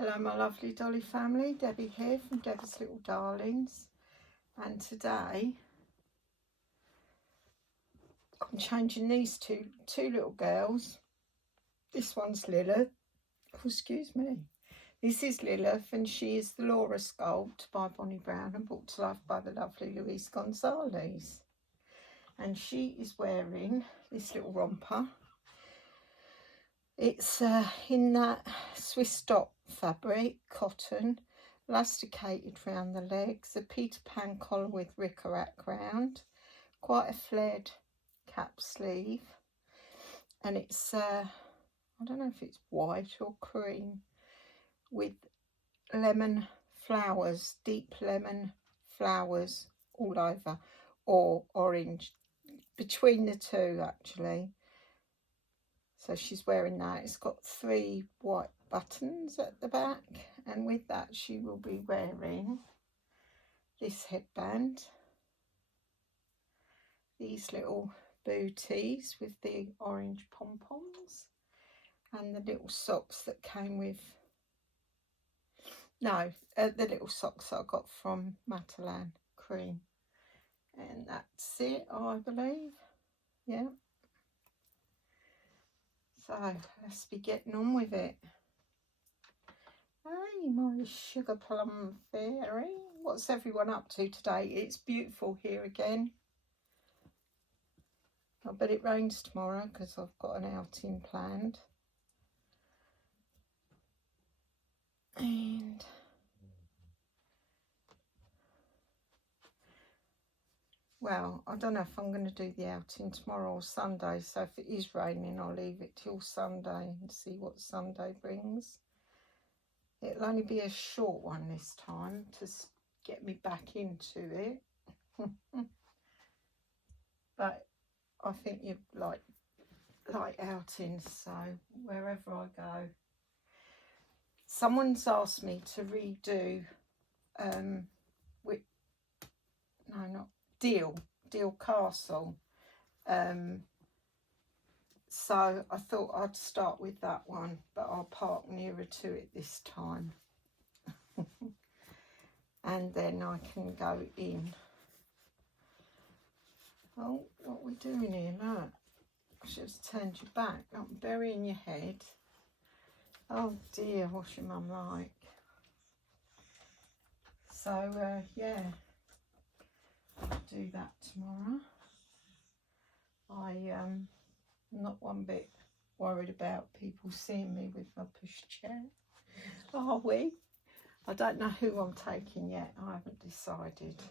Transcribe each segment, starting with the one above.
Hello my lovely Dolly family, Debbie here from Debbie's Little Darlings, and today I'm changing these two little girls. This one's Lilith, oh, excuse me. This is Lilith and she is the Laura sculpt by Bonnie Brown and brought to life by the lovely Louise Gonzalez. And she is wearing this little romper. It's in that Swiss dot fabric, cotton, elasticated round the legs, a Peter Pan collar with rickrack round, quite a flared cap sleeve, and it's I don't know if it's white or cream, with lemon flowers, deep lemon flowers all over, or orange, between the two actually. So she's wearing that. It's got 3 white buttons at the back, and with that she will be wearing this headband, these little booties with the orange pom-poms, and the little socks that came with, the little socks I got from Matalan Cream. And that's it, I believe. Yeah. So let's be getting on with it. Hey, my sugar plum fairy. What's everyone up to today? It's beautiful here again. I bet it rains tomorrow because I've got an outing planned. And well, I don't know if I'm going to do the outing tomorrow or Sunday. So if it is raining, I'll leave it till Sunday and see what Sunday brings. It'll only be a short one this time to get me back into it. But I think you like outings, so wherever I go. Someone's asked me to redo Deal Castle. So I thought I'd start with that one, but I'll park nearer to it this time. And then I can go in. Oh, what are we doing here? Look, I should have turned you back. I'm burying your head. Oh dear, what's your mum like? So yeah, I'll do that tomorrow. I'm not one bit worried about people seeing me with my pushchair. Are we? I don't know who I'm taking yet. I haven't decided.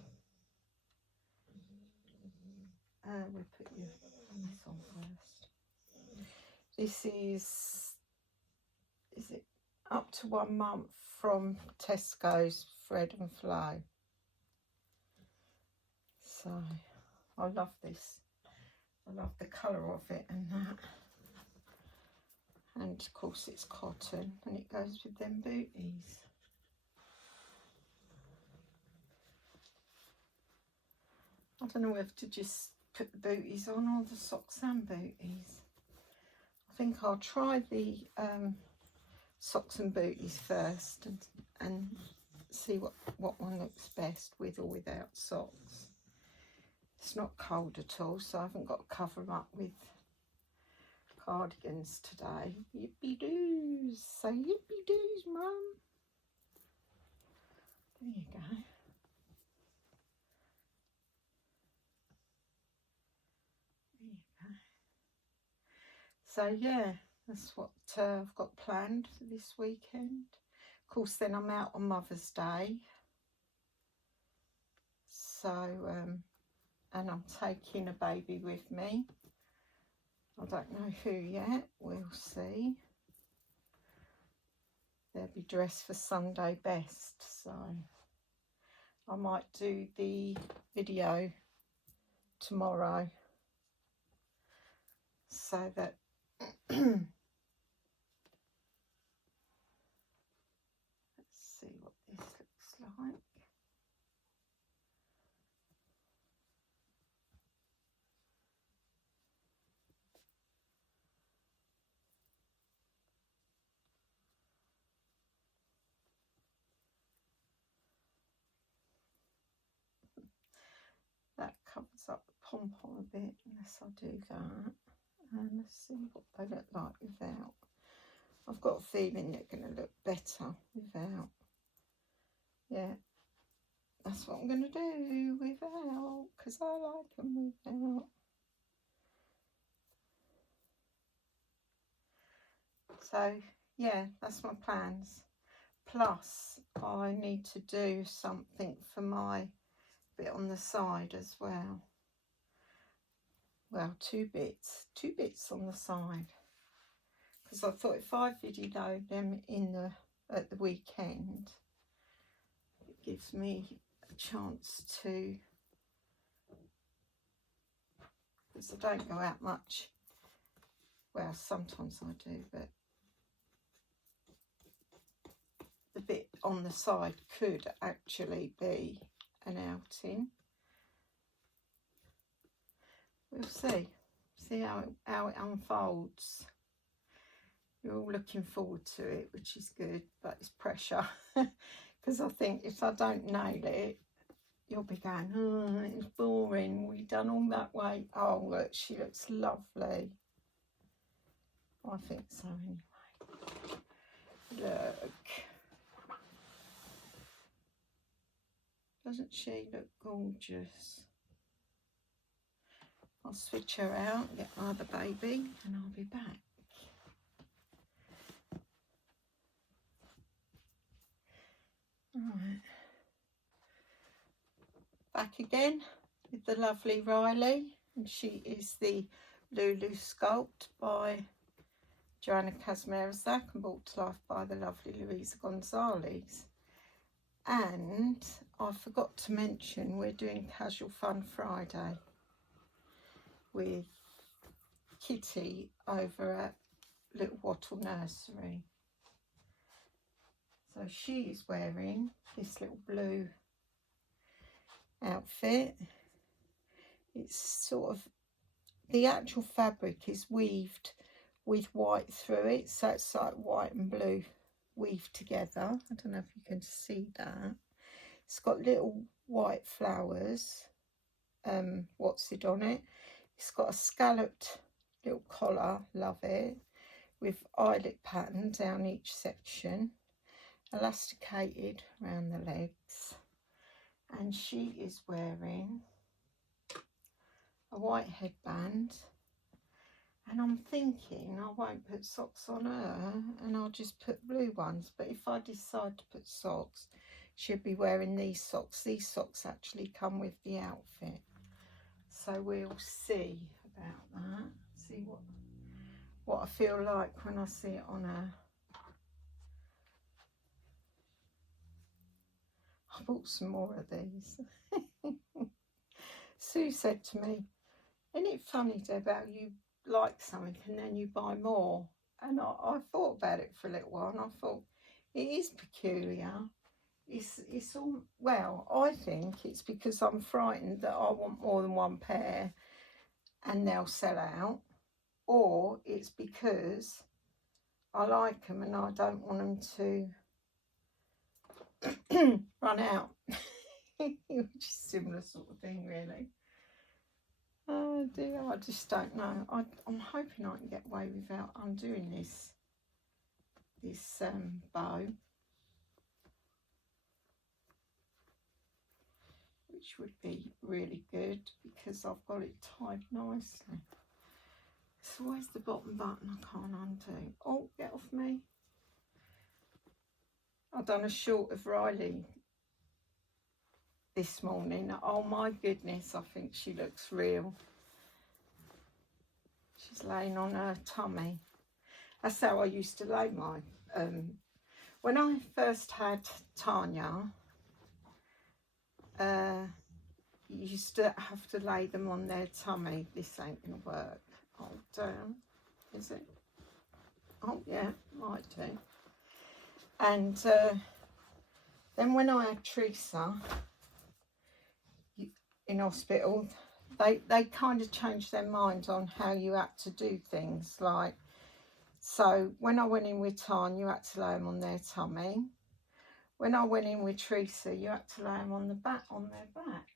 We'll put this on first. This is it up to 1 month from Tesco's Fred and Flo. So I love this. I love the colour of it and that. And of course it's cotton and it goes with them booties. I don't know whether to just put the booties on or the socks and booties. I think I'll try the socks and booties first and see what one looks best with or without socks. It's not cold at all, so I haven't got to cover them up with cardigans today. Yippee doos! Say yippee doos, Mum. There you go. There you go. So yeah, that's what I've got planned for this weekend. Of course, then I'm out on Mother's Day. So, and I'm taking a baby with me. I don't know who yet, we'll see. They'll be dressed for Sunday best, so I might do the video tomorrow so that let's see what this looks like. covers up the pom-pom a bit unless I do that. And let's see what they look like without. I've got a feeling they're going to look better without. Yeah, that's what I'm going to do without, because I like them without. So, yeah, that's my plans. Plus, I need to do something for my bit on the side as well. Well, two bits on the side. Because I thought if I video them at the weekend, it gives me a chance to, because I don't go out much. Well, sometimes I do, but the bit on the side could actually be an outing. We'll see how it unfolds. You're all looking forward to it, which is good, but it's pressure. Because I think if I don't nail it, you'll be going, oh, it's boring. We've done all that way. Oh, look, she looks lovely. I think so anyway. Look. Doesn't she look gorgeous? I'll switch her out, get my other baby, and I'll be back. Right. Back again with the lovely Riley, and she is the Lulu Sculpt by Joanna Kazmierzak and brought to life by the lovely Louisa Gonzalez. And I forgot to mention we're doing Casual Fun Friday with Kitty over at Little Wattle Nursery. So she is wearing this little blue outfit. It's sort of, the actual fabric is weaved with white through it, so it's like white and blue weaved together. I don't know if you can see that. It's got little white flowers, what's it on it. It's got a scalloped little collar, love it, with eyelet pattern down each section, elasticated around the legs, and she is wearing a white headband. And I'm thinking I won't put socks on her and I'll just put blue ones, but if I decide to put socks, she'll be wearing these socks. These socks actually come with the outfit, so we'll see about that, see what I feel like when I see it on her. I bought some more of these. Sue said to me, isn't it funny, Deb, how you like something and then you buy more? And I thought about it for a little while, and I thought it is peculiar. It's all, well, I think it's because I'm frightened that I want more than one pair and they'll sell out, or it's because I like them and I don't want them to run out. Which is a similar sort of thing, really. Oh dear, I just don't know. I'm hoping I can get away without undoing this bow, which would be really good because I've got it tied nicely. So where's the bottom button? I can't undo. Oh, get off me. I've done a short of Riley this morning. Oh my goodness, I think she looks real. She's laying on her tummy. That's how I used to lay my when I first had Tanya, you used to have to lay them on their tummy. This ain't gonna work. Hold down, is it? Oh yeah, might do. And then when I had Teresa in hospital, they kind of changed their mind on how you had to do things. Like, so when I went in with Tanya, you had to lay them on their tummy. When I went in with Teresa, you had to lay them on their back.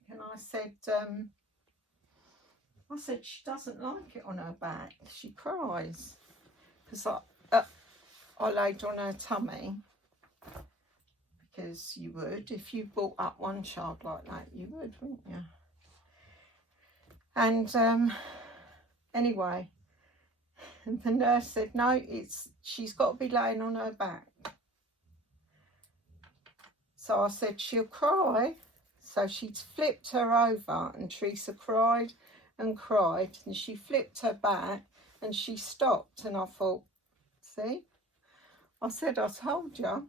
And I said, I said she doesn't like it on her back. She cries. Because I laid on her tummy. Because you would. If you brought up one child like that, you would, wouldn't you? And anyway, the nurse said, no, she's got to be laying on her back. So I said, she'll cry. So she flipped her over and Teresa cried and cried. And she flipped her back and she stopped. And I thought, see? I said, I told you.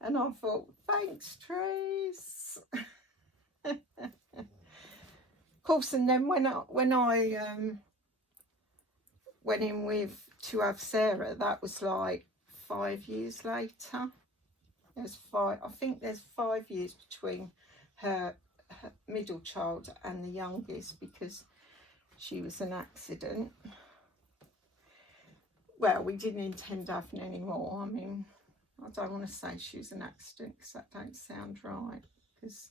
And I thought, thanks, Teresa. Of course, and then when I went in to have Sarah, that was like 5 years later. I think there's 5 years between her middle child and the youngest, because she was an accident. Well, we didn't intend having any more. I mean, I don't want to say she was an accident because that don't sound right. Because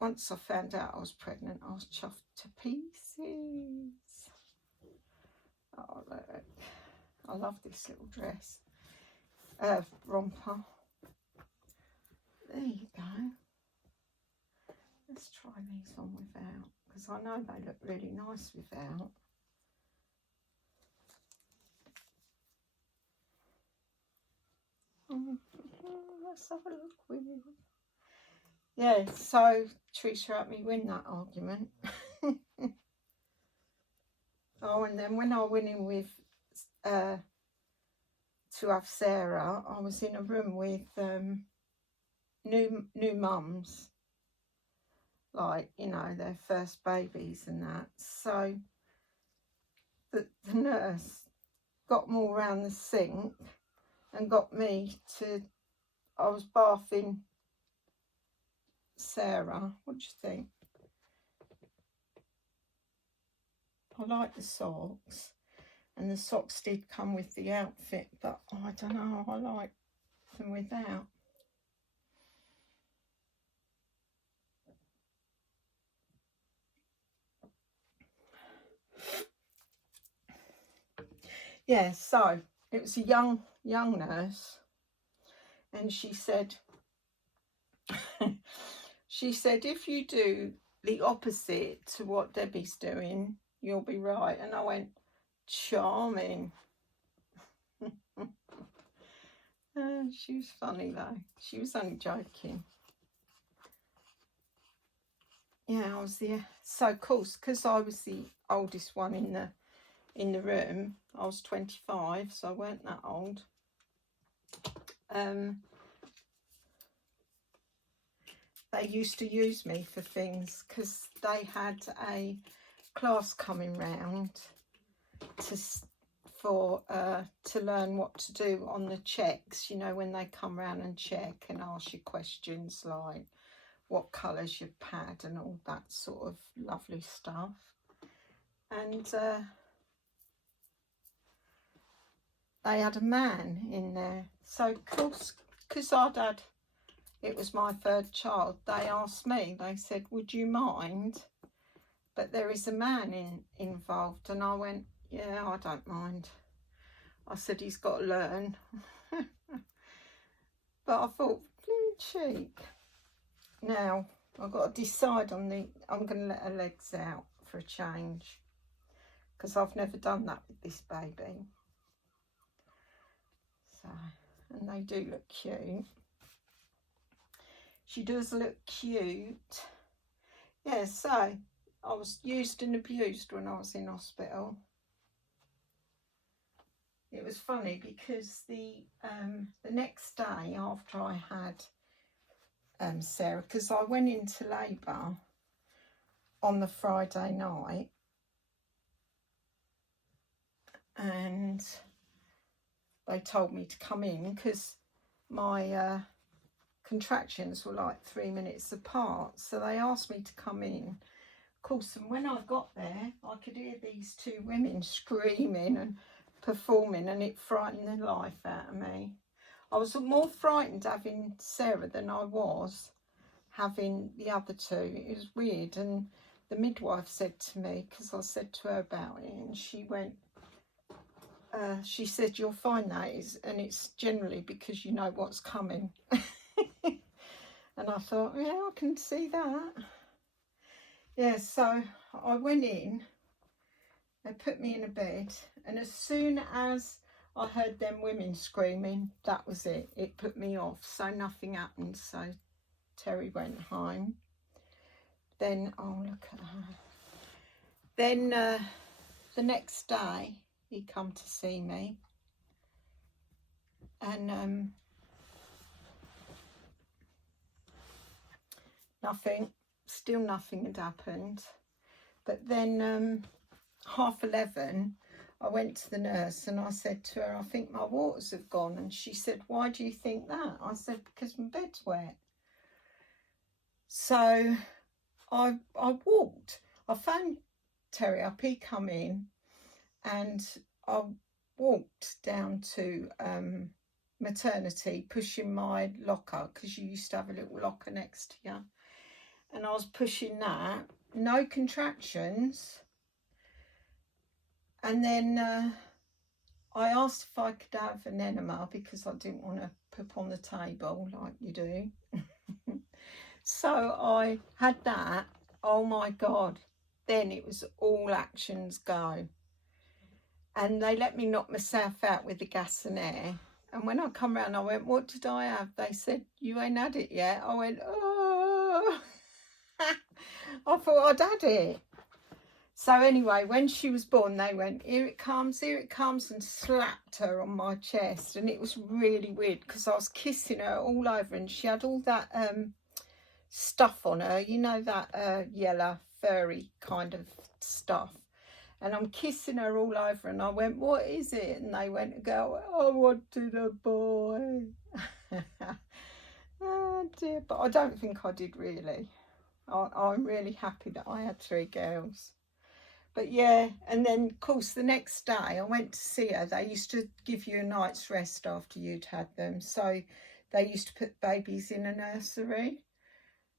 once I found out I was pregnant, I was chuffed to pieces. Oh, look. I love this little dress. Romper. There you go. Let's try these on without, because I know they look really nice without. Let's have a look with you. Yeah, so Teresa helped me win that argument. Oh, and then when I went in with to have Sarah, I was in a room with new mums, like, you know, their first babies and that. So the nurse got them all round the sink and got me to, I was bathing Sarah. What do you think? I like the socks, and the socks did come with the outfit, but I don't know, I like them without. Yeah, so it was a young nurse, and she said, if you do the opposite to what Debbie's doing, you'll be right. And I went, charming. She was funny though. She was only joking. Yeah, I was there. So of course, because I was the oldest one in the room, I was 25, so I weren't that old. They used to use me for things because they had a class coming round to learn what to do on the checks, you know, when they come round and check and ask you questions like what colour's your pad and all that sort of lovely stuff. And they had a man in there. So of course, because it was my third child, they asked me, they said, would you mind? But there is a man involved. And I went, yeah, I don't mind. I said, he's got to learn. But I thought, cheek. Now, I've got to decide on I'm going to let her legs out for a change. Because I've never done that with this baby. So, and they do look cute. She does look cute. Yeah, so I was used and abused when I was in hospital. It was funny because the next day after I had Sarah, because I went into labour on the Friday night, and they told me to come in because my contractions were like 3 minutes apart, so they asked me to come in. Of course, and when I got there, I could hear these two women screaming and performing, and it frightened the life out of me. I was more frightened having Sarah than I was having the other two. It was weird, and the midwife said to me, because I said to her about it, and she went, she said, you'll find that and it's generally because you know what's coming. And I thought, yeah, I can see that. Yeah, so I went in, they put me in a bed, and as soon as I heard them women screaming, that was it. It put me off, so nothing happened. So Terry went home. Then, oh, look at her. Then the next day, he come to see me. And still nothing had happened. But then 11:30, I went to the nurse and I said to her, I think my waters have gone. And she said, why do you think that? I said, because my bed's wet. So I walked. I phoned Terry up, he come in, and I walked down to maternity, pushing my locker, because you used to have a little locker next to you. And I was pushing that, no contractions. And then I asked if I could have an enema, because I didn't want to poop on the table like you do. So I had that. Oh my God. Then it was all actions go. And they let me knock myself out with the gas and air. And when I come round, I went, what did I have? They said, you ain't had it yet. I went, oh. I thought I'd had it. So anyway, when she was born, they went, here it comes, and slapped her on my chest. And it was really weird, because I was kissing her all over, and she had all that stuff on her, you know, that yellow furry kind of stuff. And I'm kissing her all over, and I went, what is it? And they went, go, I wanted a boy. Oh dear, but I don't think I did really. I'm really happy that I had 3 girls. But yeah, and then of course the next day I went to see her. They used to give you a night's rest after you'd had them. So they used to put babies in a nursery.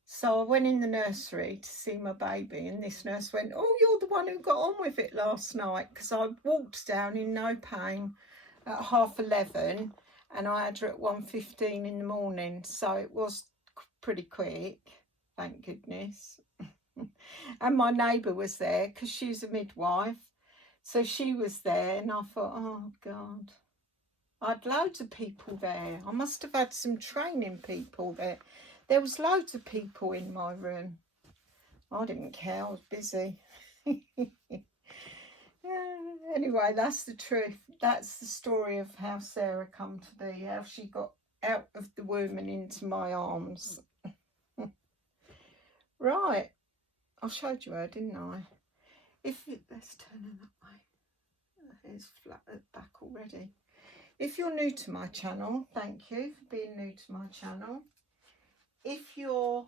So I went in the nursery to see my baby, and this nurse went, oh, you're the one who got on with it last night, because I walked down in no pain at 11:30, and I had her at 1:15 in the morning. So it was pretty quick, thank goodness. And my neighbour was there, because she's a midwife. So she was there, and I thought, oh God, I had loads of people there. I must have had some training people there. There was loads of people in my room. I didn't care, I was busy. Anyway, that's the truth. That's the story of how Sarah come to be, how she got out of the womb and into my arms. Right, I showed you her, didn't I? Let's turn her that way. It's flat at the back already. If you're new to my channel, thank you for being new to my channel. If you're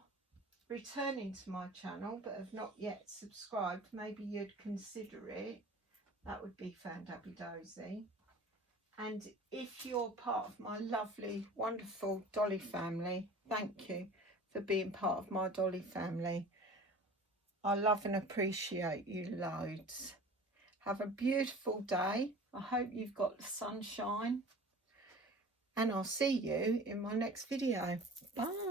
returning to my channel but have not yet subscribed, maybe you'd consider it. That would be fantabby-dozy. And if you're part of my lovely, wonderful Dolly family, thank you for being part of my Dolly family. I love and appreciate you loads. Have a beautiful day. I hope you've got the sunshine. And I'll see you in my next video. Bye.